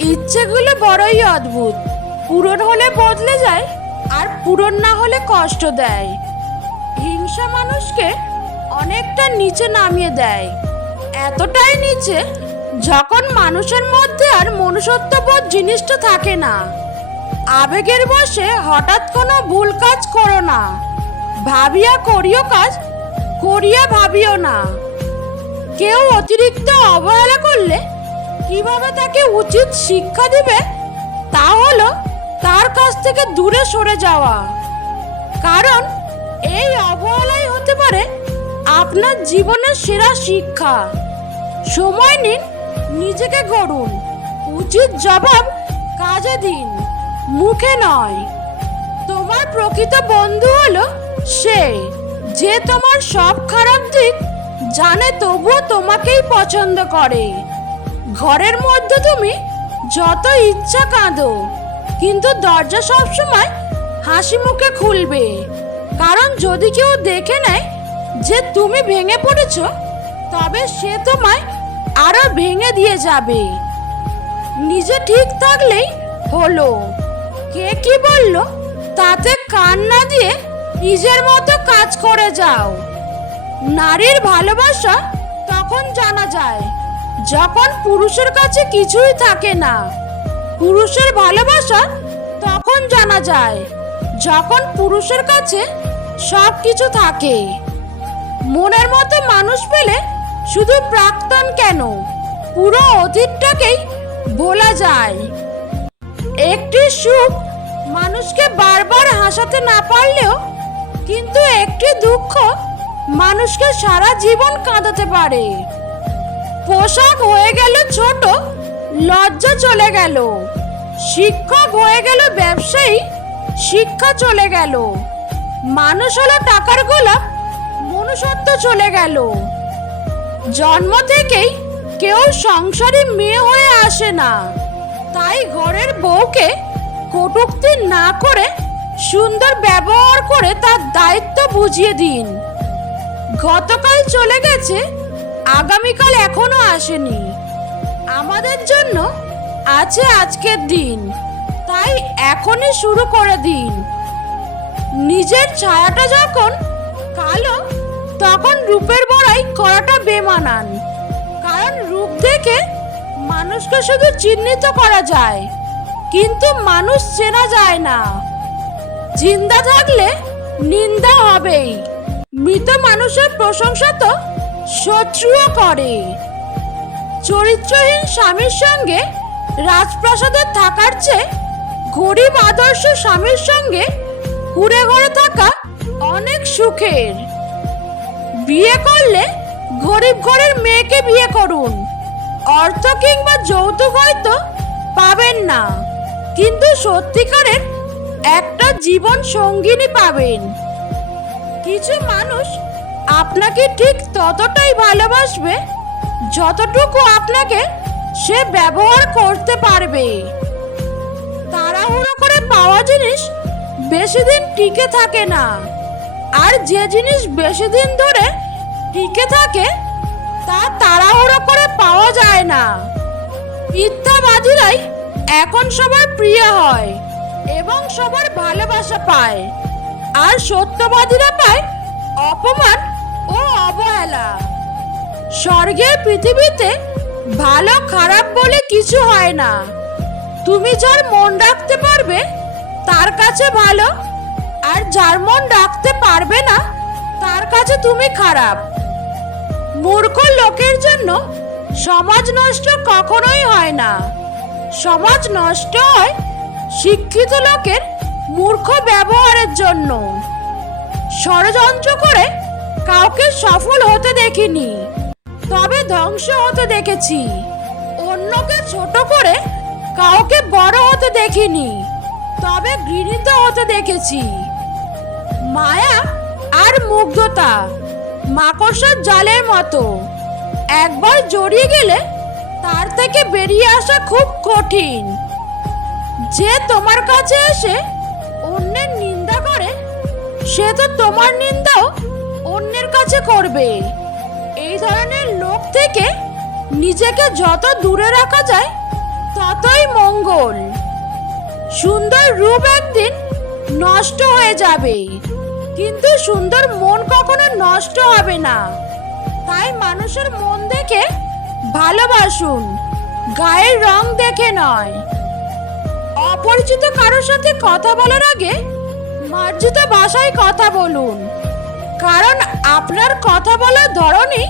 ইচ্ছেগুলো বড়ই অদ্ভুত। পূরণ হলে বদলে যায়, আর পূরণ না হলে কষ্ট দেয়। হিংসা মানুষকে অনেকটা নিচে নামিয়ে দেয়। এতটাই নিচে, যখন মানুষের মধ্যে আর মনুষ্যত্ববোধ জিনিসটা থাকে না। আবেগের বসে হঠাৎ কোনো ভুল কাজ করো না। ভাবিয়া করিও কাজ, করিয়া ভাবিও না। কেউ অতিরিক্ত অবহেলা করলে কীভাবে তাকে উচিত শিক্ষা দিবে, তা হলো তার কাছ থেকে দূরে সরে যাওয়া। কারণ এই অবহেলাই হতে পারে আপনার জীবনের সেরা শিক্ষা। সময় নিন, নিজেকে গড়ুন। উচিত জবাব কাজে দিন, মুখে নয়। তোমার প্রকৃত বন্ধু হলো সে, যে তোমার সব খারাপ দিক জানে তবুও তোমাকেই পছন্দ করে। ঘরের মধ্যে তুমি যত ইচ্ছা কাঁদো, কিন্তু দরজা সবসময় হাসি মুখে খুলবে। কারণ যদি কেউ দেখে নেয় যে তুমি ভেঙে পড়েছো, তবে সে তোমায় আরও ভেঙে দিয়ে যাবে। নিজে ঠিক থাকলেই হলো। কে কি বলল? তাতে কান না দিয়ে নিজের মতো কাজ করে যাও। নারীর ভালোবাসা তখন জানা যায়। যখন পুরুষের কাছে কিছুই থাকে না, পুরুষের ভালোবাসা তখন জানা যায়, যখন পুরুষের কাছে সব কিছু থাকে। মনের মতো মানুষ পেলে শুধু প্রাক্তন কেন? পুরো অতীতটাকেই বলা যায়। একটি সুখ মানুষকে বারবার হাসাতে না পারলেও কিন্তু একটি দুঃখ মানুষকে সারা জীবন কাঁদাতে পারে। পোশাক হয়ে গেল ছোট, লজ্জা চলে গেল। শিক্ষক হয়ে গেল ব্যবসায়ী, শিক্ষা চলে গেল। মানুষ হলো টাকার গোলাপ, মনুষ্যত্ব চলে গেল। জন্ম থেকেই কেউ সংসারী মেয়ে হয়ে আসে না। তাই ঘরের বউকে কটূক্তি না করে সুন্দর ব্যবহার করে তার দায়িত্ব বুঝিয়ে দিন। গতকাল চলে গেছে আগামীকাল এখনও আসেনি। আমাদের জন্য আছে আজকের দিন। তাই এখনই শুরু করে দিন। নিজের ছায়াটা যখন কালো, তখন রূপের বড়াই করাটা বেমানান। কারণ রূপ দেখে মানুষকে শুধু চিহ্নিত করা যায়, কিন্তু মানুষ চেনা যায় না। জিন্দা থাকলে নিন্দা হবেই। মৃত মানুষের প্রশংসা তো শত্রুও করে। চরিত্রহীন স্বামীর সঙ্গে রাজপ্রাসাদে থাকার চেয়ে গরিব আদর্শ স্বামীর সঙ্গে ঘুরে ঘরে থাকা অনেক সুখের। বিয়ে করলে গরিব ঘরের মেয়েকে বিয়ে করুন। অর্থ কিংবা যৌতুক হয়তো পাবেন না, কিন্তু সত্যিকারের একটা জীবন সঙ্গিনী পাবেন। কিছু মানুষ আপনাকে ঠিক ততটাই ভালোবাসবে যতটুকু আপনাকে সে ব্যবহার করতে পারবে। তাড়াহুড়ো করে পাওয়া জিনিস বেশি দিন টিকে থাকে না। আর যে জিনিস বেশি দিন ধরে টিকে থাকে, তা তাড়াহুড়ো করে পাওয়া যায় না। মিথ্যাবাদীরাই এখন সবার প্রিয় হয় এবং সবার ভালোবাসা পায়। আর সত্যবাদীরা পায় অপমান ও অবহেলা। স্বর্গের পৃথিবীতে ভালো খারাপ বলে কিছু হয় না। তুমি যার মন রাখতে পারবে, তার কাছে ভালো। আর যার মন রাখতে পারবে না, তার কাছে তুমি খারাপ। মূর্খ লোকের জন্য সমাজ নষ্ট কখনোই হয় না। সমাজ নষ্ট হয় শিক্ষিত লোকের মূর্খ ব্যবহারের জন্য। ষড়যন্ত্র করে কাউকে সফল হতে দেখিনি, তবে ধ্বংস হতে দেখেছি। অন্যকে ছোট করে কাউকে বড় হতে দেখিনি, তবে ঘৃণিত হতে দেখেছি। মায়া আর মুগ্ধতা মাকড়সার জালের মতো। একবার জড়িয়ে গেলে তার থেকে বেরিয়ে আসা খুব কঠিন। যে তোমার কাছে এসে অন্যের নিন্দা করে, সে তো তোমার নিন্দাও অন্যের কাছে করবে। এই ধরনের লোক থেকে নিজেকে যত দূরে রাখা যায়, ততই মঙ্গল। সুন্দর রূপ একদিন নষ্ট হয়ে যাবে। কিন্তু সুন্দর মন কখনো নষ্ট হবে না। তাই মানুষের মন দেখে ভালোবাসুন, গায়ের রং দেখে নয়। অপরিচিত কারোর সাথে কথা বলার আগে মার্জিত ভাষায় কথা বলুন। কারণ আপনার কথা বলার ধরনই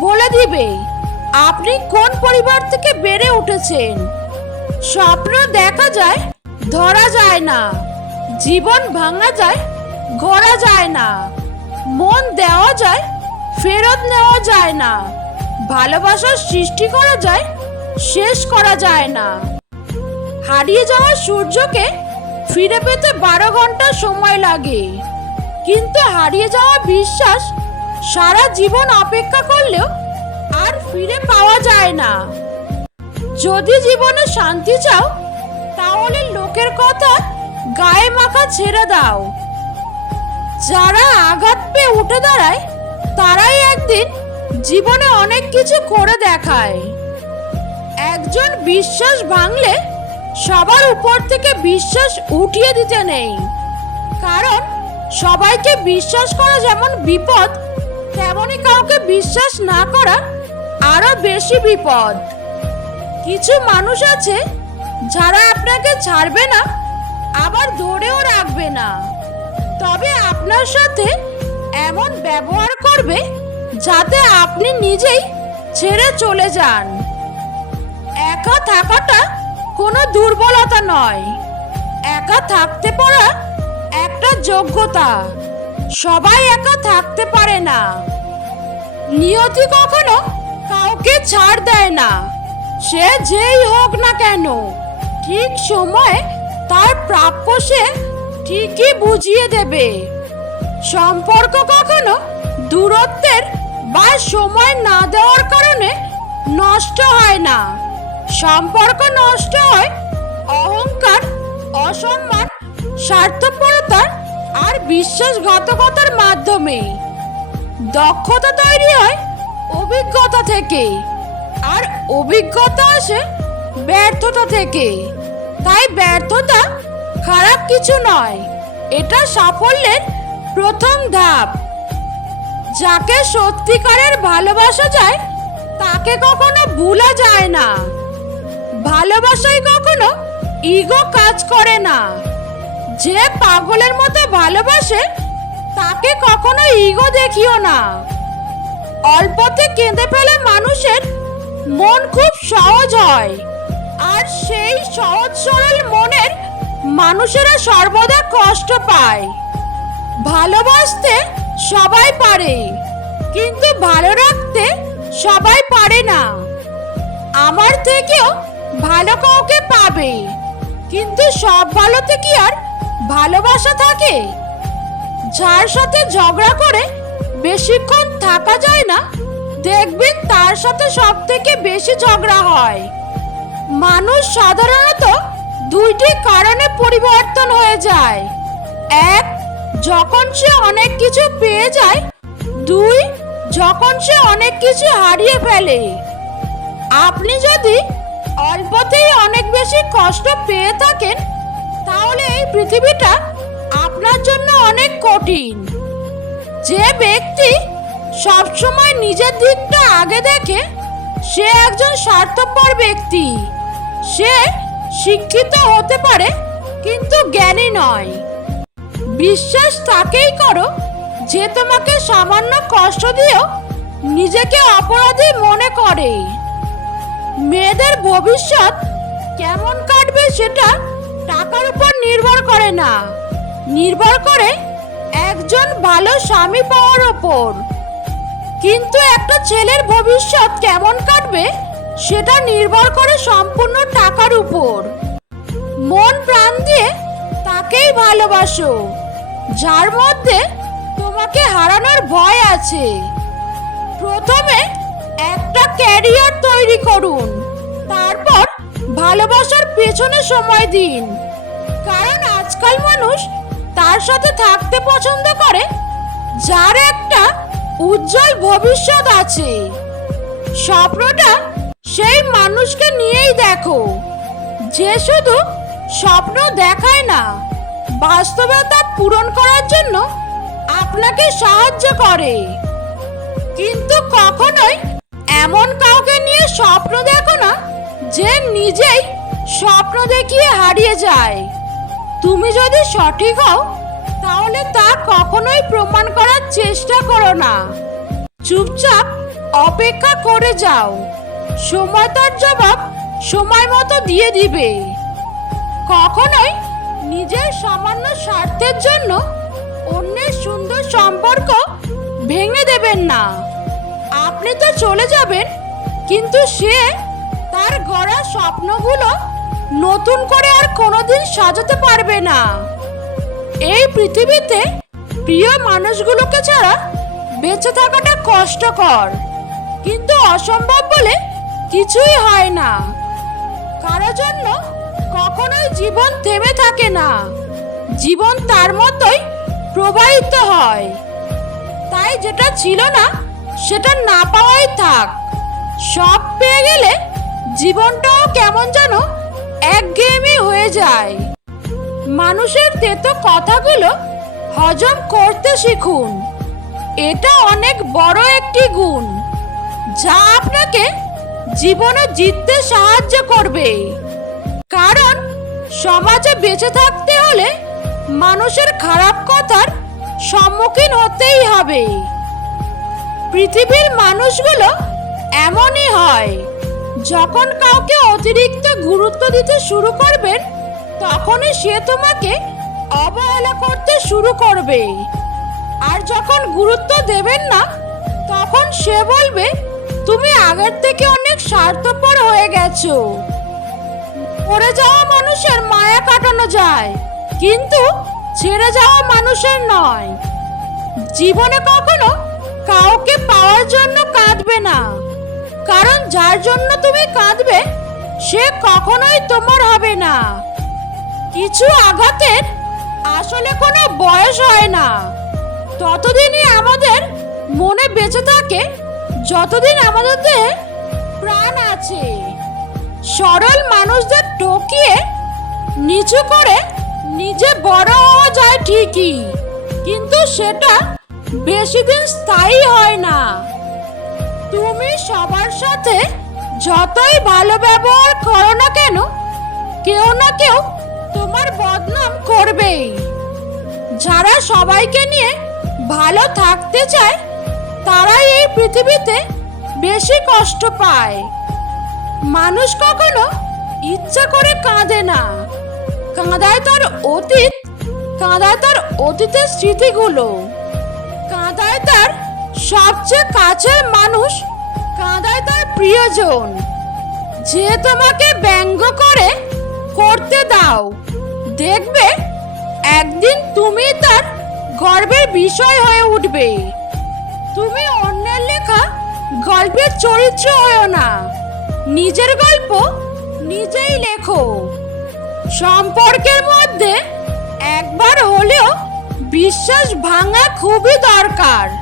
বলে দিবে। আপনি কোন পরিবার থেকে বেড়ে উঠেছেন? স্বপ্ন দেখা যায়, ধরা যায় না। জীবন ভাঙা যায় গড়া যায় না। মন দেওয়া যায়, ফেরত নেওয়া যায় না। ভালোবাসার সৃষ্টি করা যায়, শেষ করা যায় না। হারিয়ে যাওয়া সূর্যকে ফিরে পেতে বারো ঘণ্টা সময় লাগে। কিন্তু হারিয়ে যাওয়া বিশ্বাস সারা জীবন অপেক্ষা করলেও আর ফিরে পাওয়া যায় না। যদি জীবনে শান্তি চাও, তাহলে লোকের কথা গায়ে মাখা ছেড়ে দাও। যারা আঘাত পেয়ে উঠে দাঁড়ায়, তারাই একদিন জীবনে অনেক কিছু করে দেখায়। একজন বিশ্বাস ভাঙলে সবার উপর থেকে বিশ্বাস উঠিয়ে দিতে নেই। কারণ সবাইকে বিশ্বাস করা যেমন বিপদ তেমনই কাউকে বিশ্বাস না করা আরও বেশি বিপদ। কিছু মানুষ আছে যারা আপনাকে ছাড়বে না, আবার ধরেও রাখবে না। তবে আপনার সাথে এমন ব্যবহার করবে যাতে আপনি নিজেই ছেড়ে চলে যান। একা থাকাটা কোনো দুর্বলতা নয়। একা থাকতে পারা একটা যোগ্যতা। সবাই একা থাকতে পারে না। নিয়তি কখনো কাউকে ছাড় দেয় না। সে যেই হোক না কেন, ঠিক সময়ে তার প্রাপ্য সে ঠিকই বুঝিয়ে দেবে। সম্পর্ক কখনো দূরত্বের বা সময় না দেওয়ার কারণে নষ্ট হয় না। সম্পর্ক নষ্ট হয় অহংকার, অসম্মান স্বার্থপরতার আর বিশ্বাসঘাতকতার মাধ্যমে। দক্ষতা তৈরি হয় অভিজ্ঞতা থেকে। আর অভিজ্ঞতা আসে ব্যর্থতা থেকে। তাই ব্যর্থতা খারাপ কিছু নয়, এটা সাফল্যের প্রথম ধাপ। যাকে সত্যিকারের ভালোবাসা যায়, তাকে কখনো ভুলা যায় না। ভালোবাসায় কখনো ইগো কাজ করে না। যে পাগলের মতো ভালোবাসে, তাকে কখনো ইগো দেখিও না। অল্পতে কেঁদে ফেলে মানুষের মন খুব সহজ হয়। আর সেই সহজ সরল মনের মানুষেরা সর্বদা কষ্ট পায়। ভালোবাসতে সবাই পারে, কিন্তু ভালো রাখতে সবাই পারে না। আমার থেকেও ভালো কাউকে পাবে, কিন্তু সব ভালোতে কি আর ভালোবাসা থাকে? যার সাথে ঝগড়া করে বেশিক্ষণ থাকা যায় না, দেখবেন তার সাথে সব থেকে বেশি ঝগড়া হয়। মানুষ সাধারণত দুইটি কারণে পরিবর্তন হয়ে যায়। এক, যখন সে অনেক কিছু পেয়ে যায়। দুই, যখন সে অনেক কিছু হারিয়ে ফেলে। আপনি যদি অল্পতেই অনেক বেশি কষ্ট পেয়ে থাকেন তাহলে এই পৃথিবীটা আপনার জন্য অনেক কঠিন। যে ব্যক্তি সবসময় নিজের দিকটা আগে দেখে, সে একজন স্বার্থপর ব্যক্তি। সে শিক্ষিত হতে পারে, কিন্তু জ্ঞানী নয়। বিশ্বাস তাকেই করো, যে তোমাকে সামান্য কষ্ট দিয়েও নিজেকে অপরাধী মনে করে। মেয়েদের ভবিষ্যৎ কেমন কাটবে সেটা টাকার উপর নির্ভর করে না। নির্ভর করে একজন ভালো স্বামী পাওয়ার ওপর কিন্তু একটা ছেলের ভবিষ্যৎ কেমন কাটবে, সেটা নির্ভর করে সম্পূর্ণ টাকার উপর। মন প্রাণ দিয়ে তাকেই ভালোবাসো। যার মধ্যে তোমাকে হারানোর ভয় আছে। প্রথমে একটা ক্যারিয়ার তৈরি করুন, তারপর ভালোবাসার পেছনে সময় দিন। কারণ আজকাল মানুষ তার সাথে থাকতে পছন্দ করে, যার একটা উজ্জ্বল ভবিষ্যৎ আছে। স্বপ্নটা সেই মানুষকে নিয়েই দেখো, যে শুধু স্বপ্ন দেখায় না, বাস্তবতা পূরণ করার জন্য আপনাকে সাহায্য করে। কিন্তু কখনোই এমন কাউকে নিয়ে স্বপ্ন দেখো না যে নিজেই স্বপ্ন দেখিয়ে হারিয়ে যায়। তুমি যদি সঠিক হও, তাহলে তা কখনোই প্রমাণ করার চেষ্টা করো না। চুপচাপ অপেক্ষা করে যাও। সময় তার জবাব সময় মতো দিয়ে দিবে। কখনোই নিজের সামান্য স্বার্থের জন্য অন্যের সুন্দর সম্পর্ক ভেঙে দেবেন না। আপনি তো চলে যাবেন, কিন্তু সে তার গড়া স্বপ্নগুলো নতুন করে আর কোনোদিন সাজাতে পারবে না। এই পৃথিবীতে প্রিয় মানুষগুলোকে ছাড়া বেঁচে থাকাটা কষ্টকর, কিন্তু অসম্ভব বলে কিছুই হয় না। কারও জন্য কখনোই জীবন থেমে থাকে না। জীবন তার মতোই প্রবাহিত হয়। তাই যেটা ছিল না, সেটা না পাওয়াই থাক। সব পেয়ে গেলে জীবনটাও কেমন যেন একঘেয়েমি হয়ে যায়। মানুষের তেতো কথাগুলো হজম করতে শিখুন। এটা অনেক বড় একটি গুণ, যা আপনাকে জীবনে জিততে সাহায্য করবে। কারণ সমাজে বেঁচে থাকতে হলে মানুষের খারাপ কথার সম্মুখীন হতেই হবে। পৃথিবীর মানুষগুলো এমনই হয়। যখন কাউকে অতিরিক্ত গুরুত্ব দিতে শুরু করবেন, তখনই সে তোমাকে অবহেলা করতে শুরু করবে। আর যখন গুরুত্ব দেবেন না, তখন সে বলবে, তুমি আগের থেকে অনেক স্বার্থপর হয়ে গেছো। পড়ে যাওয়া মানুষের মায়া কাটানো যায়, কিন্তু ছেড়ে যাওয়া মানুষের নয়। জীবনে কখনো কাউকে পাওয়ার জন্য কাঁদবে না, কারণ যার জন্য সে কখনোই তোমার হবে না। কিছু আঘাতের আসলে কোনো বয়স হয় না। ততদিনই আমাদের মনে বেঁচে থাকে, যতদিন আমাদের দেহে প্রাণ আছে। সরল মানুষদের টকিয়ে নিচু করে নিজে বড় হওয়া যায় ঠিকই, কিন্তু সেটা বেশি দিন স্থায়ী হয় না। তুমি সবার সাথে যতই ভালো ব্যবহার করো না কেন, কেউ না কেউ তোমার বদনাম করবেই। যারা সবাইকে নিয়ে ভালো থাকতে চায়, তারাই এই পৃথিবীতে বেশি কষ্ট পায়। মানুষ কখনো ইচ্ছা করে কাঁদে না। কাঁদায় তার অতীত, কাঁদায় তার অতীতের স্মৃতিগুলো। কাঁদায় তার সবচেয়ে কাছের মানুষ কাঁদায় তার প্রিয়জন। যে তোমাকে ব্যঙ্গ করে, করতে দাও। দেখবে, একদিন তুমি তার গর্বের বিষয় হয়ে উঠবে। তুমি অন্যের লেখা গল্পের চরিত্র হয়েও না। নিজের গল্প নিজেই লেখো। সম্পর্কের মধ্যে একবার হলেও বিশ্বাস ভাঙা খুবই দরকার।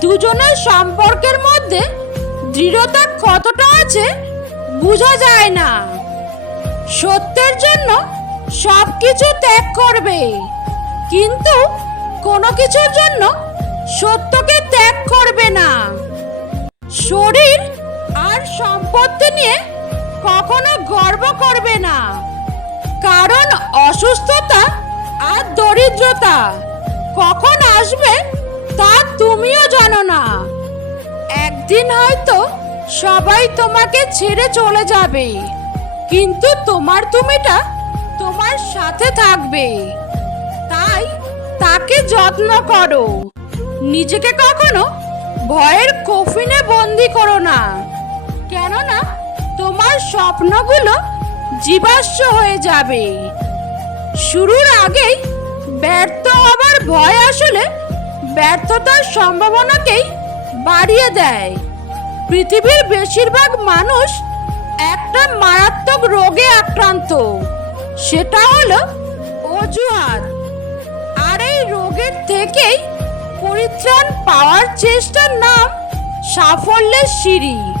দুজনের সম্পর্কের মধ্যে দৃঢ়তা কতটা আছে, বোঝা যায় না। সত্যের জন্য সব কিছু ত্যাগ করবে। কিন্তু কোনো কিছুর জন্য সত্যকে ত্যাগ করবে না। শরীর আর সম্পত্তি নিয়ে কখনো গর্ব করবে না। কারণ অসুস্থতা আর দরিদ্রতা কখন আসবে তুমিও জানো না। একদিন হয়তো সবাই তোমাকে ছেড়ে চলে যাবে। কিন্তু তোমার তুমিটা তোমার সাথে থাকবে। তাই তাকে যত্ন করো। নিজেকে কখনো ভয়ের কফিনে বন্দি করো না। কেননা তোমার স্বপ্নগুলো জীবাশ্ম হয়ে যাবে। শুরুর আগেই ব্যর্থ হবার ভয় আসলে ব্যর্থতার সম্ভাবনাকেই বাড়িয়ে দেয়। পৃথিবীর বেশিরভাগ মানুষ একটা মারাত্মক রোগে আক্রান্ত। সেটা হলো অজুহাত। আর এই রোগের থেকেই পরিত্রাণ পাওয়ার চেষ্টার নাম সাফল্যের সিঁড়ি।